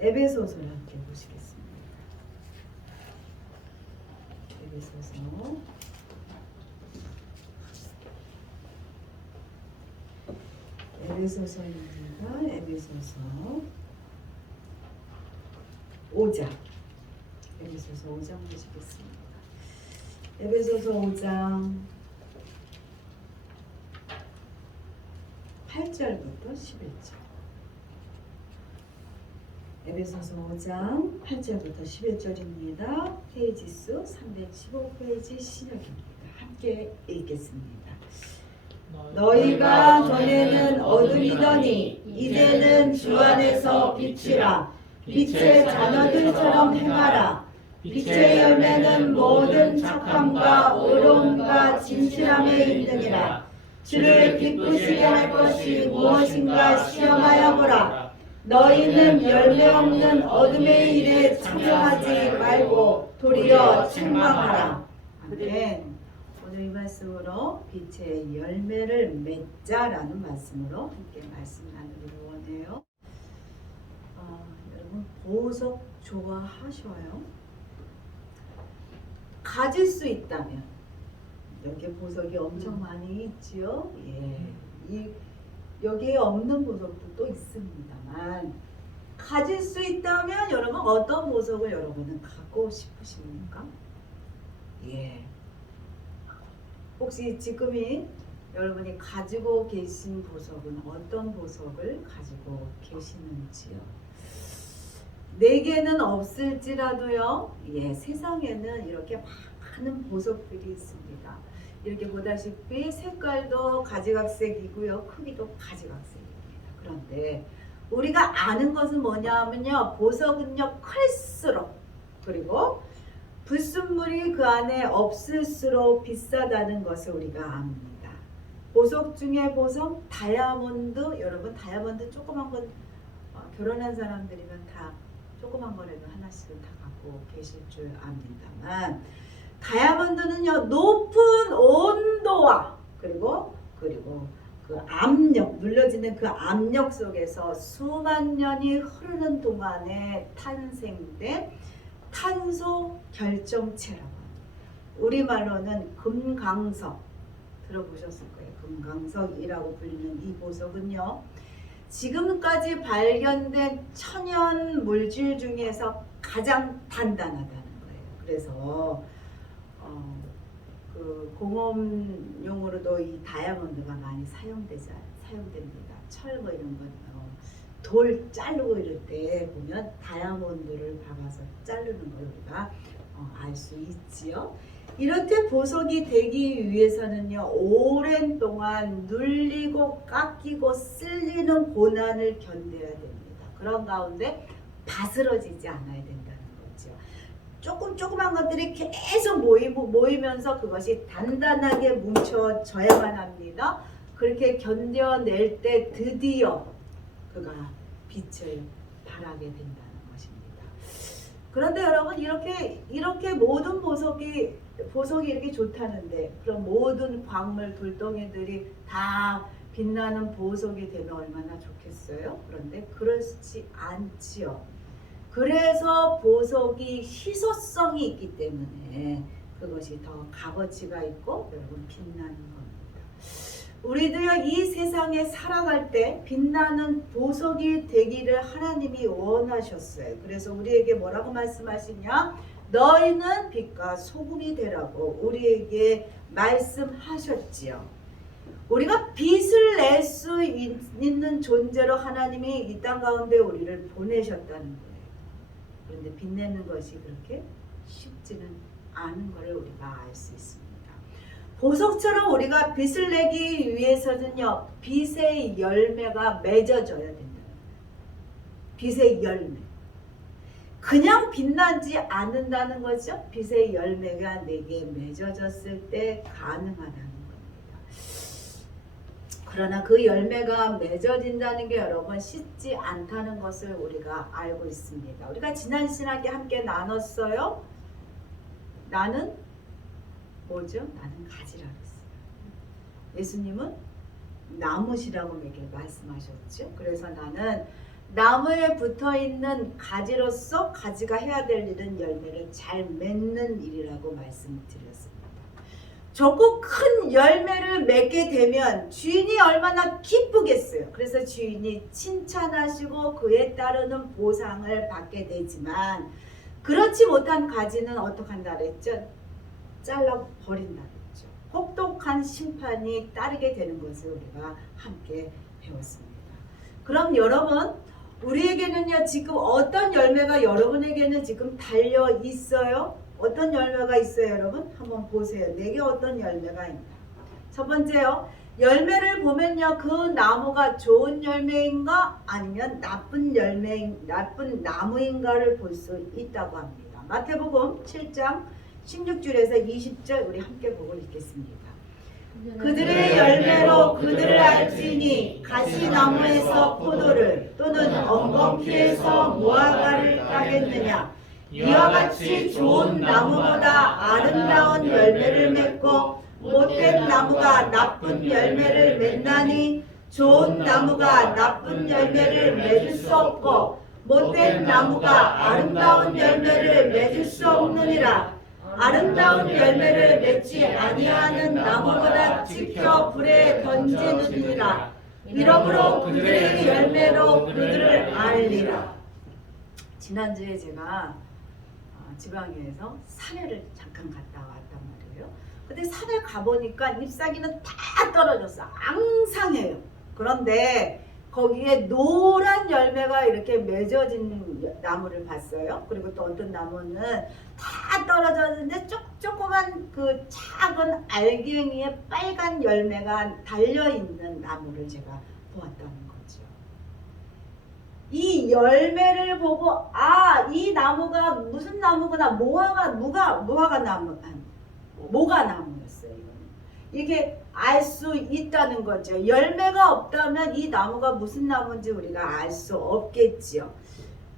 에베소서를 함께 보시겠습니다. 에베소서입니다. 에베소서 5장. 에베소서 5장 보시겠습니다. 에베소서 5장 8절부터 11절. 에베소서 5장 8절부터 11절입니다. 페이지 수 315페이지 신약입니다. 함께 읽겠습니다. 너희가 전에는 어둠이더니 이제는 주 안에서 빛이라. 빛의 자녀들처럼 행하라. 빛의 열매는 모든 착함과 의로움과 진실함에 있느니라. 주를 기쁘시게 할 것이 무엇인가 시험하여 보라. 너희는 열매 없는 어둠의 일에 참여하지 말고 도리어 책망하라. 아멘. 오늘 이 말씀으로 빛의 열매를 맺자라는 말씀으로 함께 말씀 나누기를 원해요. 여러분 보석 좋아하셔요? 가질 수 있다면 여기 보석이 엄청 많이 있지요. 여기에 없는 보석도 또 있습니다만 가질 수 있다면 여러분 어떤 보석을 여러분은 갖고 싶으십니까? 혹시 지금이 여러분이 가지고 계신 보석은 어떤 보석을 가지고 계시는지요? 내게는 없을지라도요, 세상에는 이렇게 많은 보석들이 있습니다. 이렇게 보다시피 색깔도 가지각색이고요, 크기도 가지각색입니다. 그런데 우리가 아는 것은 뭐냐면요, 보석은요 클수록, 그리고 불순물이 그 안에 없을수록 비싸다는 것을 우리가 압니다. 보석 중에 보석, 다이아몬드, 여러분 다이아몬드 조그만 건 결혼한 사람들이면 다 조그만 거라도 하나씩은 다 갖고 계실 줄 압니다만, 다이아몬드는요 높은 온도와 그리고 그 압력, 눌려지는 그 압력 속에서 수만 년이 흐르는 동안에 탄생된 탄소 결정체라고 합니다. 우리말로는 금강석, 들어보셨을 거예요. 금강석이라고 불리는 이 보석은요, 지금까지 발견된 천연 물질 중에서 가장 단단하다는 거예요. 그래서 그 공업용으로도 이 다이아몬드가 많이 사용됩니다. 철 뭐 이런 거, 돌 자르고 이럴 때 보면 다이아몬드를 박아서 자르는 걸 우리가 알 수 있지요. 이렇게 보석이 되기 위해서는요, 오랜 동안 눌리고 깎이고 쓸리는 고난을 견뎌야 됩니다. 그런 가운데 바스러지지 않아야 된다는 거죠. 조그만 것들이 계속 모이면서 그것이 단단하게 뭉쳐져야만 합니다. 그렇게 견뎌낼 때 드디어 그가 빛을 발하게 된다는 것입니다. 그런데 여러분, 이렇게 모든 보석이 이렇게 좋다는데, 그럼 모든 광물 돌덩이들이 다 빛나는 보석이 되면 얼마나 좋겠어요? 그런데 그렇지 않지요. 그래서 보석이 희소성이 있기 때문에 그것이 더 값어치가 있고 여러분 빛나는 겁니다. 우리도요, 이 세상에 살아갈 때 빛나는 보석이 되기를 하나님이 원하셨어요. 그래서 우리에게 뭐라고 말씀하시냐? 너희는 빛과 소금이 되라고 우리에게 말씀하셨지요. 우리가 빛을 낼 수 있는 존재로 하나님이 이 땅 가운데 우리를 보내셨다는 거예요. 그런데 빛내는 것이 그렇게 쉽지는 않은 것을 우리가 알 수 있습니다. 보석처럼 우리가 빛을 내기 위해서는요, 빛의 열매가 맺어져야 된다. 빛의 열매. 그냥 빛나지 않는다는 거죠. 빛의 열매가 내게 맺어졌을 때 가능하다는 겁니다. 그러나 그 열매가 맺어진다는 게 여러분 쉽지 않다는 것을 우리가 알고 있습니다. 우리가 지난 신학에 함께 나눴어요. 나는 뭐죠? 나는 가지라고 했어요. 예수님은 나무시라고 내게 말씀하셨죠. 그래서 나는 나무에 붙어있는 가지로서 가지가 해야 될 일은 열매를 잘 맺는 일이라고 말씀드렸습니다. 좋고 큰 열매를 맺게 되면 주인이 얼마나 기쁘겠어요. 그래서 주인이 칭찬하시고 그에 따르는 보상을 받게 되지만 그렇지 못한 가지는 어떻게 한다 그랬죠? 잘라버린다 그랬죠. 혹독한 심판이 따르게 되는 것을 우리가 함께 배웠습니다. 그럼 여러분, 우리에게는요 지금 어떤 열매가 여러분에게는 지금 달려 있어요? 어떤 열매가 있어요, 여러분? 한번 보세요. 내게 어떤 열매가 있나? 첫 번째요. 열매를 보면요, 그 나무가 좋은 열매인가 아니면 나쁜 나무인가를 볼 수 있다고 합니다. 마태복음 7장 16절에서 20절 우리 함께 보고 읽겠습니다. 그들의 열매로 그들을 알지니 가시나무에서 포도를 또는 엉겅퀴에서 무화과를 따겠느냐. 이와 같이 좋은 나무보다 아름다운 열매를 맺고 못된 나무가 나쁜 열매를 맺나니 좋은 나무가 나쁜 열매를 맺을 수 없고 못된 나무가 아름다운 열매를 맺을 수 없느니라. 아름다운 열매를 맺지 아니하는 나무보다 지켜 불에 던지느니라. 이러므로 그들의 열매로 그들을 알리라. 지난주에 제가 지방에서 산에를 잠깐 갔다 왔단 말이에요. 근데 산에 가보니까 잎사귀는 다 떨어졌어. 앙상해요. 그런데 거기에 노란 열매가 이렇게 맺어진 나무를 봤어요. 그리고 또 어떤 나무는 다 떨어졌는데 조그만 그 작은 알갱이에 빨간 열매가 달려있는 나무를 제가 보았다는 거죠. 이 열매를 보고 이 나무가 무슨 나무구나. 모가 나무였어요. 이게 알 수 있다는 거죠. 열매가 없다면 이 나무가 무슨 나무인지 우리가 알 수 없겠지요.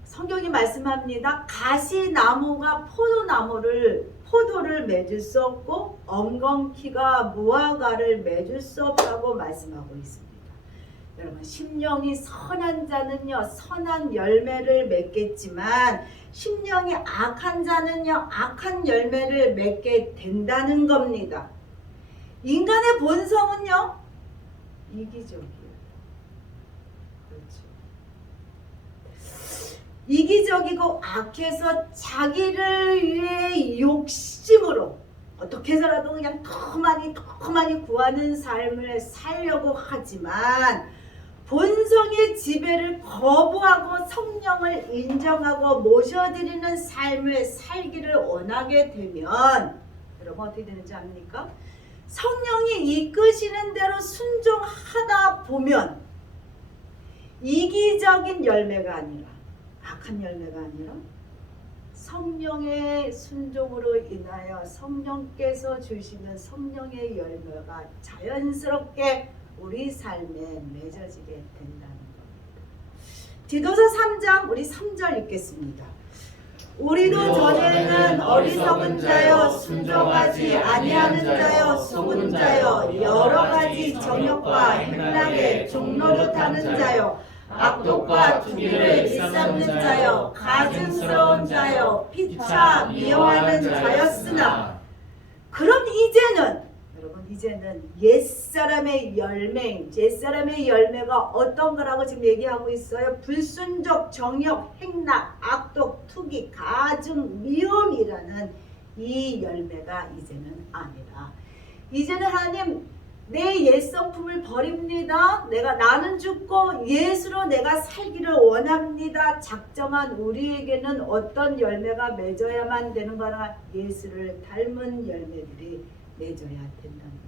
성경이 말씀합니다. 가시나무가 포도를 맺을 수 없고 엉겅퀴가 무화과를 맺을 수 없다고 말씀하고 있습니다. 여러분, 심령이 선한 자는요 선한 열매를 맺겠지만 심령이 악한 자는요 악한 열매를 맺게 된다는 겁니다. 인간의 본성은요 이기적이에요. 그렇죠. 이기적이고 악해서 자기를 위해 욕심으로 어떻게 해서라도 그냥 더 많이 구하는 삶을 살려고 하지만 본성의 지배를 거부하고 성령을 인정하고 모셔드리는 삶을 살기를 원하게 되면 여러분 어떻게 되는지 압니까? 성령이 이끄시는 대로 순종하다 보면 이기적인 열매가 아니라 악한 열매가 아니라 성령의 순종으로 인하여 성령께서 주시는 성령의 열매가 자연스럽게 우리 삶에 맺어지게 된다는 겁니다. 디도서 3장 우리 3절 읽겠습니다. 우리도 전에는 어리석은 자여 순종하지 아니하는 자여 속은 자여 여러 가지 정욕과 행락에 종노릇하는 자여 악독과 투기를 일삼는 자여 가증스러운 자여 피차 미워하는 자였으나 그럼 이제는 옛사람의 열매가 어떤 거라고 지금 얘기하고 있어요? 불순종, 정욕, 행락, 악독, 투기, 가증, 미움이라는 이 열매가 이제는 아니라 이제는 하나님 내 옛성품을 버립니다. 나는 죽고 예수로 내가 살기를 원합니다. 작정한 우리에게는 어떤 열매가 맺어야만 되는 거나 예수를 닮은 열매들이 맺어야 된다는 거죠.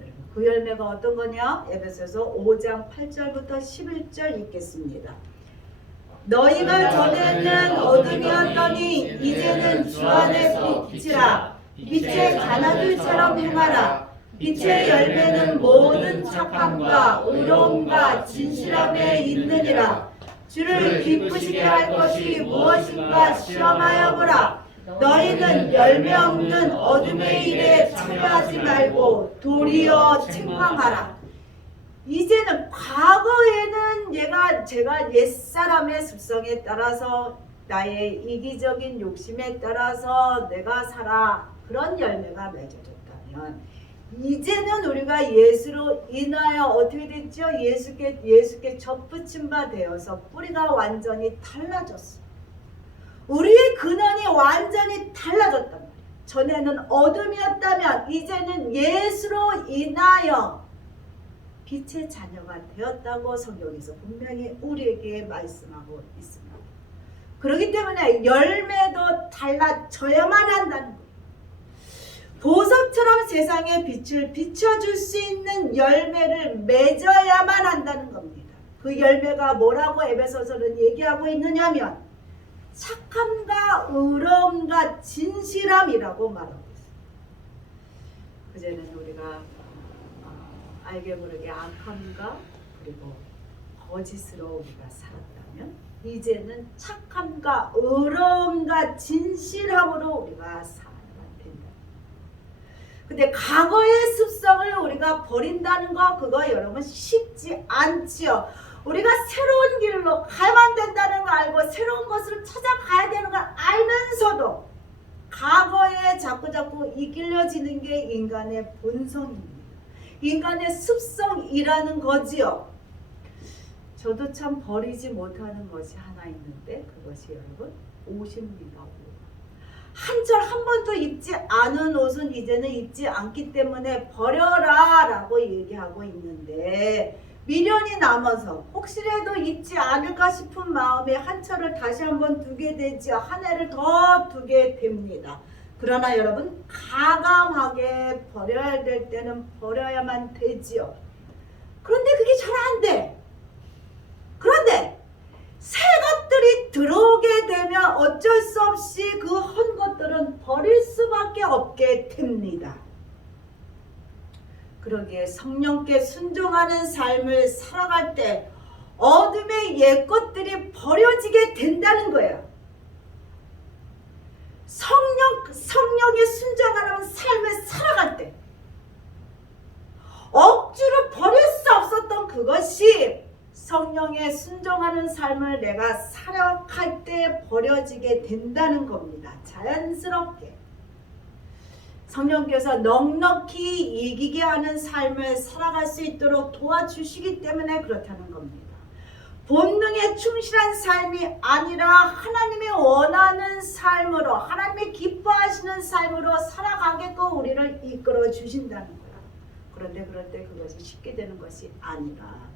여러분, 그 열매가 어떤 거냐? 에베소서 5장 8절부터 11절 읽겠습니다. 너희가 전에는 어둠이었더니 이제는 주 안에 빛이라. 빛의 자녀들처럼 행하라. 빛의 열매는 모든 착함과 의로움과 진실함에 있느니라. 주를 기쁘시게 할 것이 무엇인가 시험하여 보라. 너희는 열매 없는 어둠의 일에 참여하지 말고 도리어 책망하라. 이제는 과거에는 제가 옛사람의 습성에 따라서 나의 이기적인 욕심에 따라서 내가 살아 그런 열매가 맺어졌다면 이제는 우리가 예수로 인하여 어떻게 됐죠? 예수께 접붙임 바 되어서 뿌리가 완전히 달라졌어. 우리의 근원이 완전히 달라졌단 말이야. 전에는 어둠이었다면 이제는 예수로 인하여 빛의 자녀가 되었다고 성경에서 분명히 우리에게 말씀하고 있습니다. 그렇기 때문에 열매도 달라져야만 한다는 거예요. 보석처럼 세상의 빛을 비춰줄 수 있는 열매를 맺어야만 한다는 겁니다. 그 열매가 뭐라고 에베소서는 얘기하고 있느냐면 착함과 의로움과 진실함이라고 말하고 있습니다. 그제는 우리가 알게 모르게 악함과 그리고 거짓으로 우리가 살았다면 이제는 착함과 의로움과 진실함으로 우리가 살아야 된다. 근데 과거의 습성을 우리가 버린다는 거 그거 여러분 쉽지 않지요. 우리가 새로운 길로 가야만 된다는 걸 알고 새로운 것을 찾아가야 되는 걸 알면서도 과거에 자꾸 이끌려지는 게 인간의 본성입니다. 인간의 습성이라는 거지요. 저도 참 버리지 못하는 것이 하나 있는데 그것이 여러분 옷입니다. 한철 한 번도 입지 않은 옷은 이제는 입지 않기 때문에 버려라 라고 얘기하고 있는데 미련이 남아서 혹시라도 입지 않을까 싶은 마음에 한 철을 다시 한번 두게 되지요. 한 해를 더 두게 됩니다. 그러나 여러분 가감하게 버려야 될 때는 버려야만 되지요. 그런데 그게 잘 안 돼. 그런데 새 것들이 들어오게 되면 어쩔 수 없이 그 헌 것들은 버릴 수밖에 없게 됩니다. 그러기에 성령께 순종하는 삶을 살아갈 때 어둠의 옛 것들이 버려지게 된다는 거예요. 성령에 순종하는 삶을 살아갈 때 억지로 버릴 수 없었던 그것이 성령에 순종하는 삶을 내가 살아갈 때 버려지게 된다는 겁니다. 자연스럽게. 성령께서 넉넉히 이기게 하는 삶을 살아갈 수 있도록 도와주시기 때문에 그렇다는 겁니다. 본능에 충실한 삶이 아니라 하나님이 원하는 삶으로 하나님이 기뻐하시는 삶으로 살아가게끔 우리를 이끌어 주신다는 거야. 그런데 그럴 때 그것이 쉽게 되는 것이 아니라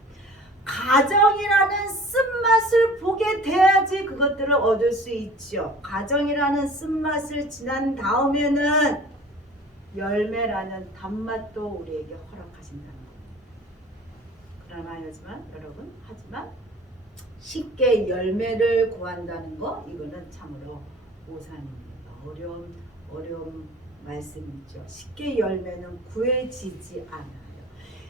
가정이라는 쓴맛을 보게 돼야지 그것들을 얻을 수 있죠. 가정이라는 쓴맛을 지난 다음에는 열매라는 단맛도 우리에게 허락하신다는 겁니다. 그러나 하지만 쉽게 열매를 구한다는 거 이거는 참으로 오산입니다. 어려운 말씀이죠. 쉽게 열매는 구해지지 않아요.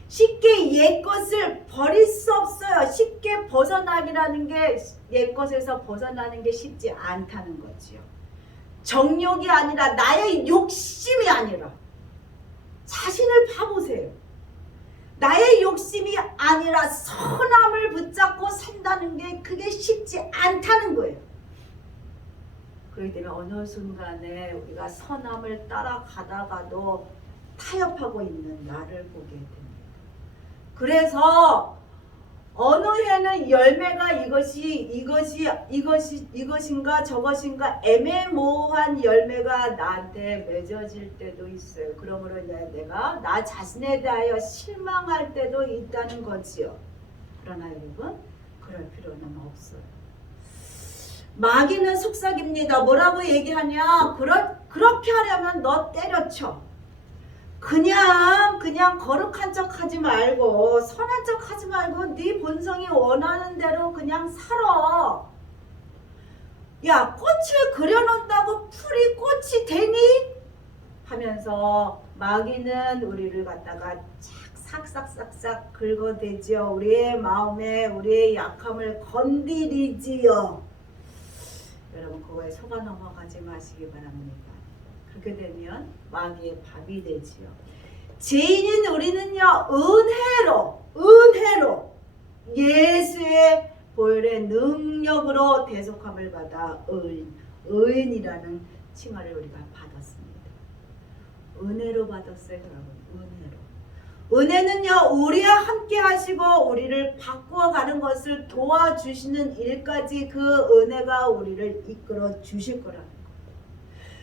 쉽게 옛 것을 버릴 수 없어요. 쉽게 벗어나기라는 게 옛 것에서 벗어나는 게 쉽지 않다는 거지요. 정욕이 아니라 나의 욕심이 아니라 자신을 봐보세요. 나의 욕심이 아니라 선함을 붙잡고 산다는 게 그게 쉽지 않다는 거예요. 그렇기 때문에 어느 순간에 우리가 선함을 따라가다가도 타협하고 있는 나를 보게 됩니다. 그래서 어느 해는 열매가 이것인가 저것인가 애매모호한 열매가 나한테 맺어질 때도 있어요. 그러므로 내가 나 자신에 대하여 실망할 때도 있다는 거지요. 그러나 여러분 그럴 필요는 없어요. 마귀는 속삭입니다. 뭐라고 얘기하냐? 그렇게 하려면 너 때려쳐. 그냥 거룩한 척 하지 말고 선한 척 하지 말고 네 본성이 원하는 대로 그냥 살아. 야, 꽃을 그려놓는다고 풀이 꽃이 되니? 하면서 마귀는 우리를 갖다가 싹싹 긁어대지요. 우리의 마음에 우리의 약함을 건드리지요. 여러분 그거에 속아 넘어가지 마시기 바랍니다. 그렇게 되면 마귀의 밥이 되지요. 죄인인 우리는요 은혜로 예수의 보혈의 능력으로 대속함을 받아 의인이라는 칭호를 우리가 받았습니다. 은혜로 받았어요, 여러분. 은혜로. 은혜는요, 우리와 함께 하시고 우리를 바꾸어가는 것을 도와주시는 일까지 그 은혜가 우리를 이끌어 주실 거라는 거예요.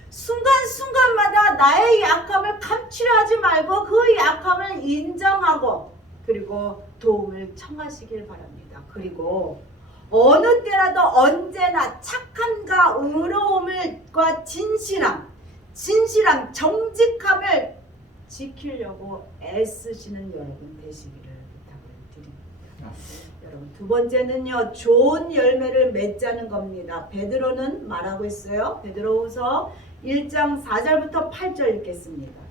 순간순간마다 나의 약함을 감추려 하지 말고 그 약함을 인정하고 그리고 도움을 청하시길 바랍니다. 그리고 어느 때라도 언제나 착함과 의로움과 진실함, 정직함을 지키려고 애쓰시는 여러분 되시기를 부탁을 드립니다. 여러분, 두 번째는요, 좋은 열매를 맺자는 겁니다. 베드로는 말하고 있어요. 베드로후서 1장 4절부터 8절 읽겠습니다.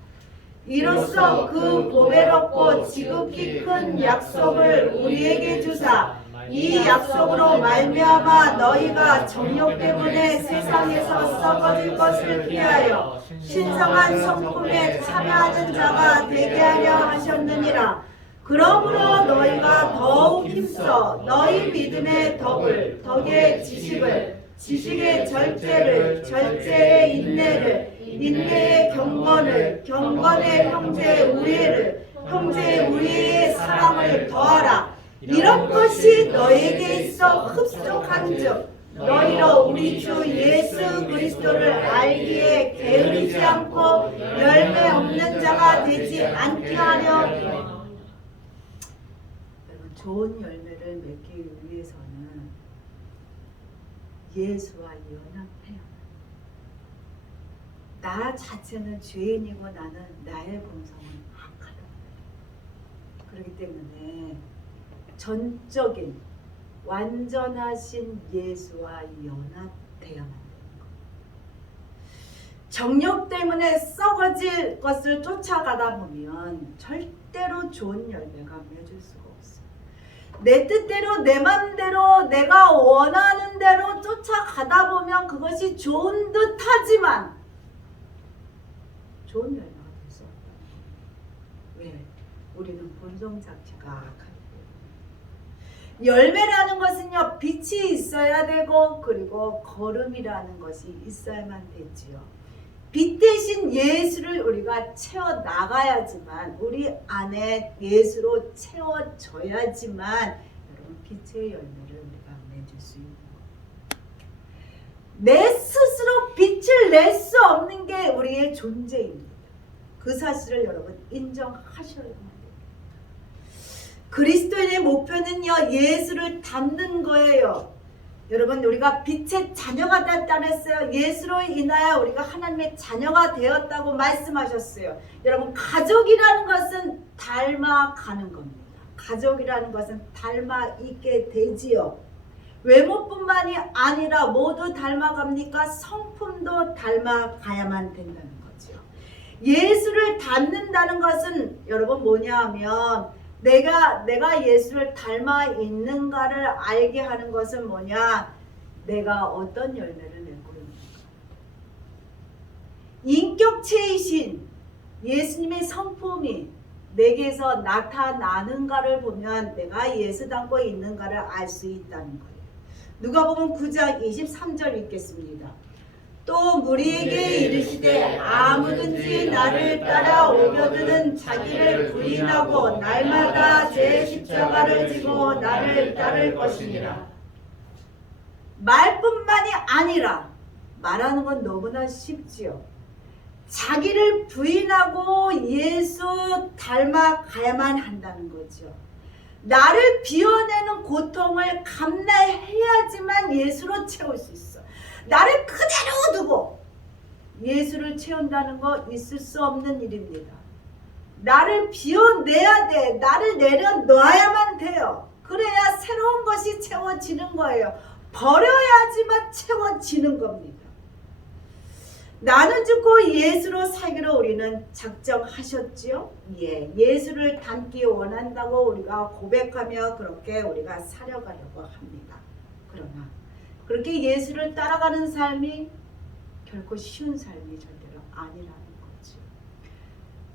이로써 그 보배롭고 지극히 큰 약속을 우리에게 주사 이 약속으로 말미암아 너희가 정욕 때문에 세상에서 썩어질 것을 피하여 신성한 성품에 참여하는 자가 되게 하려 하셨느니라. 그러므로 너희가 더욱 힘써 너희 믿음의 덕을, 덕의 지식을, 지식의 절제를, 절제의 인내를, 인내의 경건을, 경건의 형제의 우애를, 형제의 우애의 사랑을 더하라. 이런 것이 너에게 있어 흡족한즉 너희로 우리 주 예수 그리스도를 알기에 게으르지 않고 열매 없는 자가 되지 않게 하려. 여러분, 좋은 열매를 맺기 위해서는 예수와 연합해야. 나 자체는 죄인이고 나는 나의 본성은 악하다. 그렇기 때문에 전적인 완전하신 예수와 연합돼야만 되는 거예요. 정욕 때문에 썩어질 것을 쫓아가다 보면 절대로 좋은 열매가 맺을 수가 없어요. 내 뜻대로 내 맘대로 내가 원하는 대로 쫓아가다 보면 그것이 좋은 듯 하지만 좋은 열매가 될 수 없다는 거예요. 왜? 우리는 본성 자체가 악하기 때문에. 열매라는 것은요, 빛이 있어야 되고 그리고 거름이라는 것이 있어야만 되지요. 빛 대신 예수를 우리가 채워 나가야지만, 우리 안에 예수로 채워져야지만 여러분 빛의 열매를 우리가 맺을 수 있는 거예요. 내 스스로 빛을 낼 수 없는 게 우리의 존재입니다. 그 사실을 여러분 인정하셔야 합니다. 그리스도인의 목표는요, 예수를 닮는 거예요. 여러분, 우리가 빛의 자녀가 됐다 그랬어요. 예수로 인하여 우리가 하나님의 자녀가 되었다고 말씀하셨어요. 여러분, 가족이라는 것은 닮아가는 겁니다. 가족이라는 것은 닮아 있게 되지요. 외모뿐만이 아니라 모두 닮아갑니까? 성품도 닮아가야만 된다는 거죠. 예수를 닮는다는 것은 여러분 뭐냐 하면 내가 예수를 닮아 있는가를 알게 하는 것은 뭐냐? 내가 어떤 열매를 맺고 있는가. 인격체이신 예수님의 성품이 내게서 나타나는가를 보면 내가 예수 닮고 있는가를 알 수 있다는 거예요. 누가복음 9장 23절 읽겠습니다. 또 무리에게 이르시되 아무든지 나를 따라 오려드는 자기를 부인하고 날마다 제 십자가를 지고 나를 따를 것이니라. 말뿐만이 아니라, 말하는 건 너무나 쉽지요. 자기를 부인하고 예수 닮아가야만 한다는 거죠. 나를 비워내는 고통을 감내해야지만 예수로 채울 수 있어. 나를 그대로 두고 예수를 채운다는 거 있을 수 없는 일입니다. 나를 비워내야 돼. 나를 내려놔야만 돼요. 그래야 새로운 것이 채워지는 거예요. 버려야지만 채워지는 겁니다. 나는 죽고 예수로 살기로 우리는 작정하셨지요? 예, 예수를 닮기 원한다고 우리가 고백하며 그렇게 우리가 살아가려고 합니다. 그러나 그렇게 예수를 따라가는 삶이 결코 쉬운 삶이 절대로 아니라는 거죠.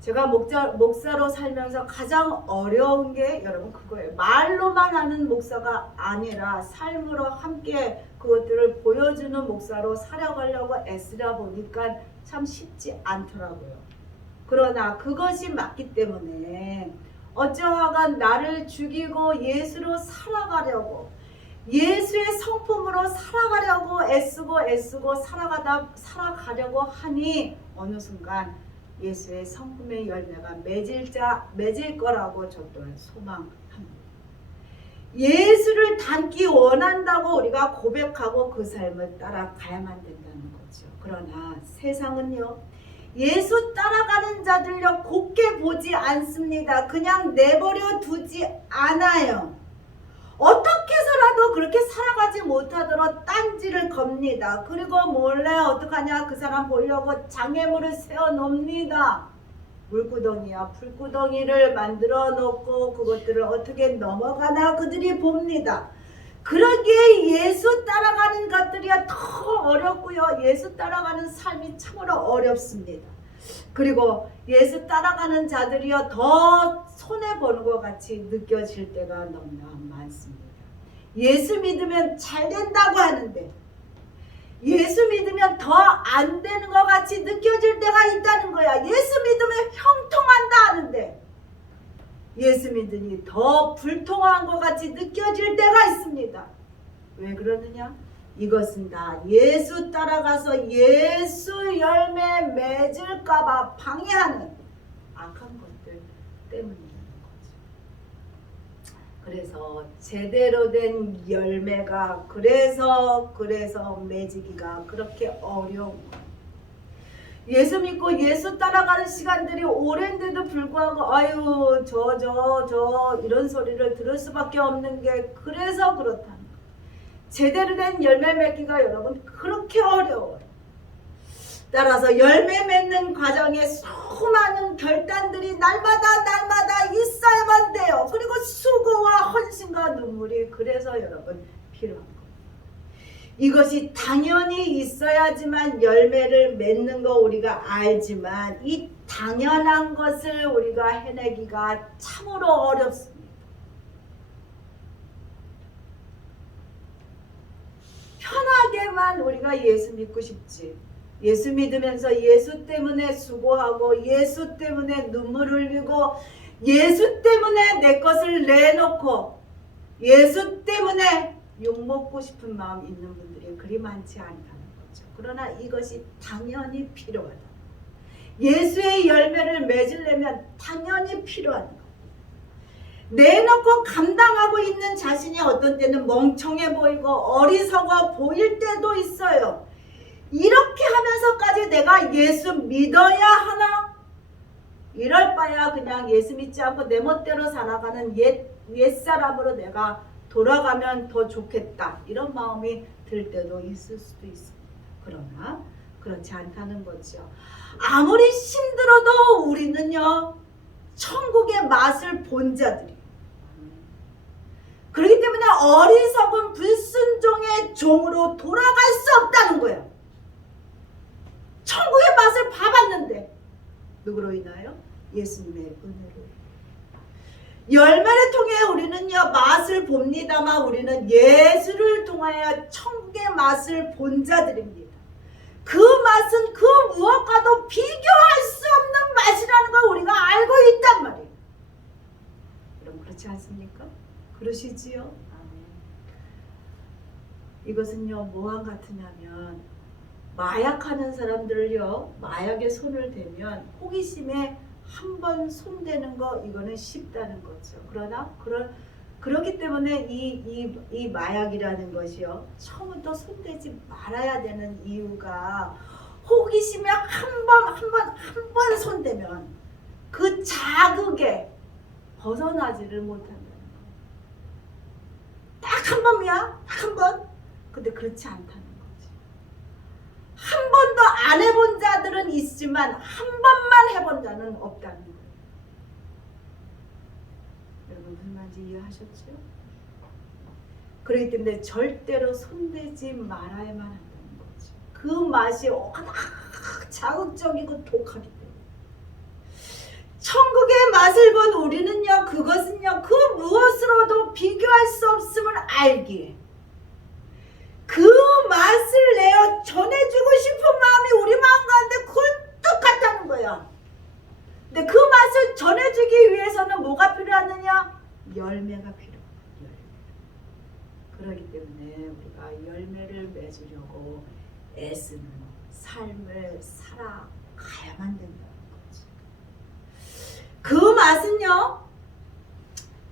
제가 목사로 살면서 가장 어려운 게 여러분 그거예요. 말로만 하는 목사가 아니라 삶으로 함께 그것들을 보여주는 목사로 살아가려고 애쓰다 보니까 참 쉽지 않더라고요. 그러나 그것이 맞기 때문에 어쩌하간 나를 죽이고 예수로 살아가려고, 예수의 성품으로 살아가려고 애쓰고 살아가려고 하니 어느 순간 예수의 성품의 열매가 맺을 거라고 저 또한 소망합니다. 예수를 닮기 원한다고 우리가 고백하고 그 삶을 따라가야만 된다는 거죠. 그러나 세상은요, 예수 따라가는 자들요 곱게 보지 않습니다. 그냥 내버려 두지 않아요. 어떻게 해서라도 그렇게 살아가지 못하도록 딴지를 겁니다. 그리고 몰래 어떡하냐, 그 사람 보려고 장애물을 세워놓습니다. 물구덩이야 불구덩이를 만들어 놓고 그것들을 어떻게 넘어가나 그들이 봅니다. 그러기에 예수 따라가는 것들이야 더 어렵고요. 예수 따라가는 삶이 참으로 어렵습니다. 그리고 예수 따라가는 자들이요 더 손해보는 것 같이 느껴질 때가 너무나 많습니다. 예수 믿으면 잘 된다고 하는데 예수 믿으면 더 안 되는 것 같이 느껴질 때가 있다는 거야. 예수 믿으면 형통한다 하는데 예수 믿으니 더 불통한 것 같이 느껴질 때가 있습니다. 왜 그러느냐? 이것은 다 예수 따라가서 예수 열매 맺을까봐 방해하는 악한 것들 때문이라는 거죠. 그래서 제대로 된 열매가 그래서 맺기가 그렇게 어려운 거예요. 예수 믿고 예수 따라가는 시간들이 오랜데도 불구하고 아유 저 이런 소리를 들을 수밖에 없는 게 그래서 그렇다는 거예요. 제대로 된 열매 맺기가 여러분 그렇게 어려워요. 따라서 열매 맺는 과정에 수많은 결단들이 날마다 있어야만 돼요. 그리고 수고와 헌신과 눈물이 그래서 여러분 필요한 거예요. 이것이 당연히 있어야지만 열매를 맺는 거 우리가 알지만 이 당연한 것을 우리가 해내기가 참으로 어렵습니다. 편하게만 우리가 예수 믿고 싶지. 예수 믿으면서 예수 때문에 수고하고 예수 때문에 눈물 흘리고 예수 때문에 내 것을 내놓고 예수 때문에 욕먹고 싶은 마음 있는 분들이 그리 많지 않다는 거죠. 그러나 이것이 당연히 필요하다. 예수의 열매를 맺으려면 당연히 필요한 것. 내놓고 감당하고 있는 자신이 어떤 때는 멍청해 보이고 어리석어 보일 때도 있어요. 이렇게 하면서까지 내가 예수 믿어야 하나? 이럴 바야 그냥 예수 믿지 않고 내 멋대로 살아가는 옛사람으로 내가 돌아가면 더 좋겠다. 이런 마음이 들 때도 있을 수도 있습니다. 그러나 그렇지 않다는 거죠. 아무리 힘들어도 우리는요. 천국의 맛을 본 자들이에요. 그렇기 때문에 어리석은 불순종의 종으로 돌아갈 수 없다는 거예요. 천국의 맛을 봐봤는데 누구로 인하여? 예수님의 은혜로. 열매를 통해 우리는요 맛을 봅니다만 우리는 예수를 통하여 천국의 맛을 본 자들입니다. 그 맛은 그 무엇과도 비교할 수 없는 맛이라는 걸 우리가 알고 있단 말이에요. 여러분 그렇지 않습니까? 그러시지요? 이것은요 뭐와 같으냐면 마약하는 사람들을요 마약에 손을 대면 호기심에 한 번 손대는 거 이거는 쉽다는 거죠. 그러나 그렇기 때문에 이 마약이라는 것이요 처음부터 손대지 말아야 되는 이유가 호기심에 한 번 손대면 그 자극에 벗어나지를 못한다는 거예요. 딱 한 번이야, 딱 한 번. 근데 그렇지 않다는 거지. 한 번도 안 해본 자들은 있지만 한 번만 해본 자는 없다는 거예요. 여러분 무슨 말인지 이해하셨죠? 그렇기 때문에 절대로 손대지 말아야만 한다는 거지. 그 맛이 워낙 자극적이고 독하기 때문에. 천국의 맛을 본 우리는요, 그것은요, 그 무엇으로도 비교할 수 없음을 알기에 그 맛을 내어 전해주고 싶은 마음이 우리 마음 가운데 굴뚝 같다는 거야. 근데 그 맛을 전해주기 위해서는 뭐가 필요하느냐? 열매가 필요해. 그렇기 때문에 우리가 열매를 맺으려고 애쓰는 삶을 살아가야만 된다는 거지. 그 맛은요,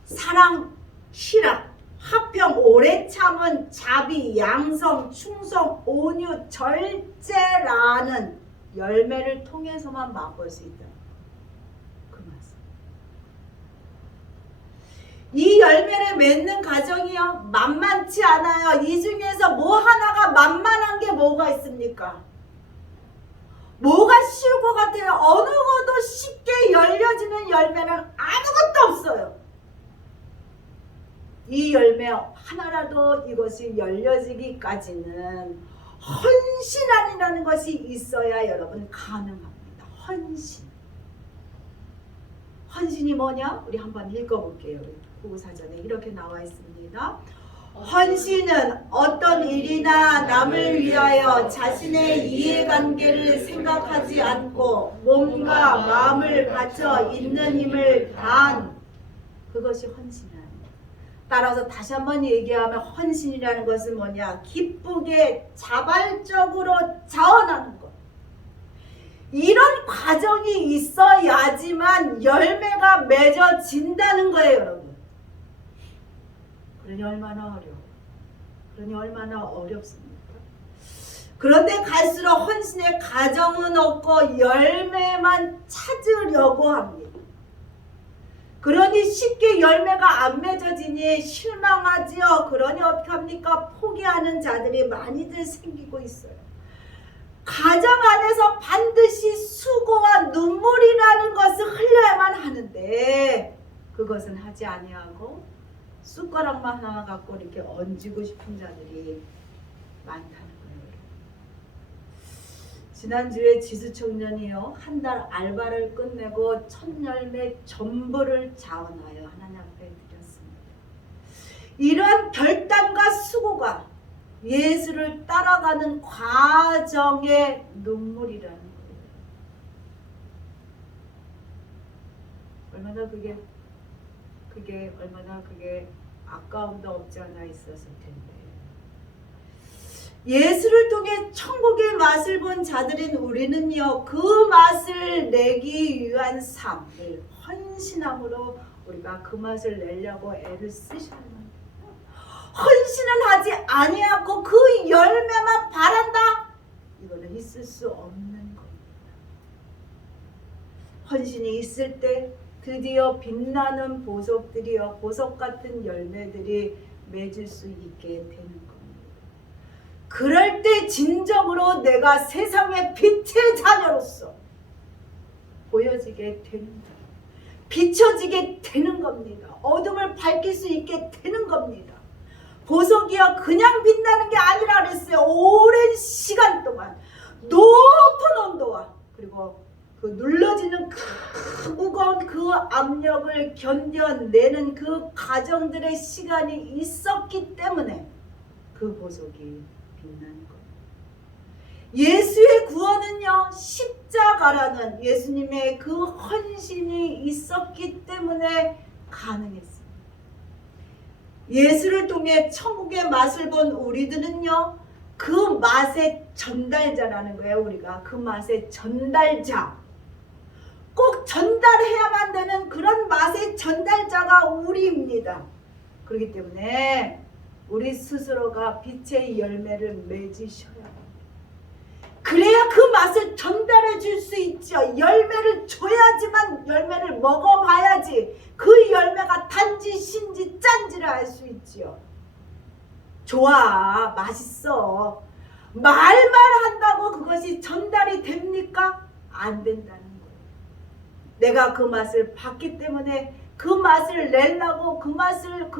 사랑, 희락, 화평, 오래 참은, 자비, 양성, 충성, 온유, 절제라는 열매를 통해서만 맛볼 수 있다. 그 맛은. 이 열매를 맺는 과정이요, 만만치 않아요. 이 중에서 뭐 하나가 만만한 게 뭐가 있습니까? 뭐가 쉬울 것 같아요? 어느 것도 쉽게 열려지는 열매는 아무것도 없어요. 이 열매 하나라도 이것이 열려지기까지는 헌신이라는 것이 있어야 여러분 가능합니다. 헌신. 헌신이 뭐냐? 우리 한번 읽어볼게요. 구구사전에 이렇게 나와 있습니다. 헌신은 어떤 일이나 남을 위하여 자신의 이해관계를 생각하지 않고 몸과 마음을 바쳐 있는 힘을 다한 그것이 헌신이랍니다. 따라서 다시 한번 얘기하면 헌신이라는 것은 뭐냐? 기쁘게 자발적으로 자원하는 것. 이런 과정이 있어야지만 열매가 맺어진다는 거예요, 여러분. 그러니 얼마나 어려워. 그러니 얼마나 어렵습니까? 그런데 갈수록 헌신의 가정은 없고 열매만 찾으려고 합니다. 그러니 쉽게 열매가 안 맺어지니 실망하지요. 그러니 어떻게 합니까? 포기하는 자들이 많이들 생기고 있어요. 가정 안에서 반드시 수고와 눈물이라는 것을 흘려야만 하는데 그것은 하지 아니하고 숟가락만 하나 갖고 이렇게 얹고 싶은 자들이 많다는 거예요. 지난주에 지수청년이요, 한 달 알바를 끝내고 첫 열매 전부를 자원하여 하나님 앞에 드렸습니다. 이런 결단과 수고가 예수를 따라가는 과정의 눈물이라는 거예요. 얼마나 그게 아까움도 없지 않아 있었을 텐데. 예수를 통해 천국의 맛을 본 자들인 우리는요, 그 맛을 내기 위한 삶을 헌신함으로 우리가 그 맛을 내려고 애를 쓰셔야 합니다. 헌신은 하지 아니하고 그 열매만 바란다? 이거는 있을 수 없는 겁니다. 헌신이 있을 때 드디어 빛나는 보석들이요, 보석 같은 열매들이 맺을 수 있게 되는 겁니다. 그럴 때 진정으로 내가 세상의 빛의 자녀로서 보여지게 됩니다. 비춰지게 되는 겁니다. 어둠을 밝힐 수 있게 되는 겁니다. 보석이요, 그냥 빛나는 게 아니라 그랬어요. 오랜 시간 동안 높은 온도와 그리고 그 눌러지는 그 무거운 그 압력을 견뎌내는 그 과정들의 시간이 있었기 때문에 그 보석이 빛나는 겁니다. 예수의 구원은요, 십자가라는 예수님의 그 헌신이 있었기 때문에 가능했습니다. 예수를 통해 천국의 맛을 본 우리들은요, 그 맛의 전달자라는 거예요. 우리가 그 맛의 전달자, 꼭 전달해야만 되는 그런 맛의 전달자가 우리입니다. 그렇기 때문에 우리 스스로가 빛의 열매를 맺으셔야 합니다. 그래야 그 맛을 전달해 줄 수 있죠. 열매를 줘야지만, 열매를 먹어봐야지 그 열매가 단지 신지 짠지를 알 수 있지요. 좋아, 맛있어, 말만 한다고 그것이 전달이 됩니까? 안 된다는 거예요. 내가 그 맛을 봤기 때문에 그 맛을 내려고 그 맛을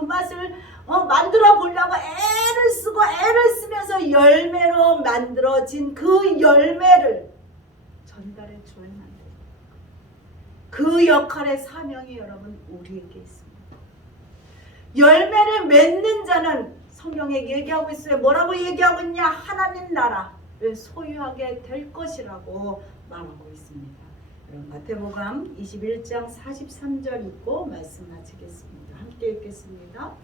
만들어 보려고 애를 쓰면서 열매로 만들어진 그 열매를 전달해 줘야만 돼요. 그 역할의 사명이 여러분 우리에게 있습니다. 열매를 맺는 자는 성경에 얘기하고 있어요. 뭐라고 얘기하고 있냐? 하나님 나라를 소유하게 될 것이라고 말하고 있습니다. 여러분 마태복음 21장 43절 읽고 말씀 마치겠습니다. 함께 읽겠습니다.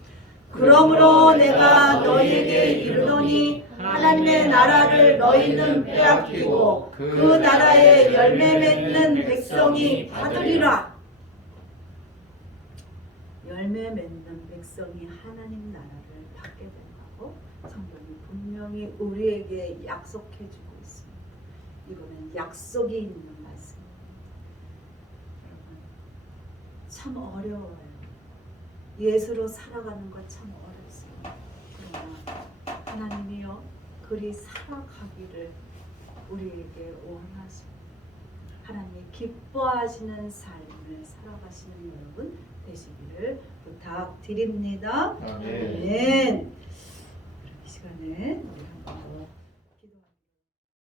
그러므로 내가 너희에게 이르노니 하나님의 나라를 너희는 빼앗기고 그 나라의 열매 맺는 백성이 받으리라. 열매 맺는 백성이 하나님 나라를 받게 된다고 성경이 분명히 우리에게 약속해 주고 있습니다. 이거는 약속이 있는 말씀입니다. 여러분 참 어려워요. 예수로 살아가는 것 참 어렵습니다. 그러나 하나님이요 그리 살아가기를 우리에게 원하십니다. 하나님이 기뻐하시는 삶을 살아가시는 여러분 되시기를 부탁드립니다. 아멘. 네.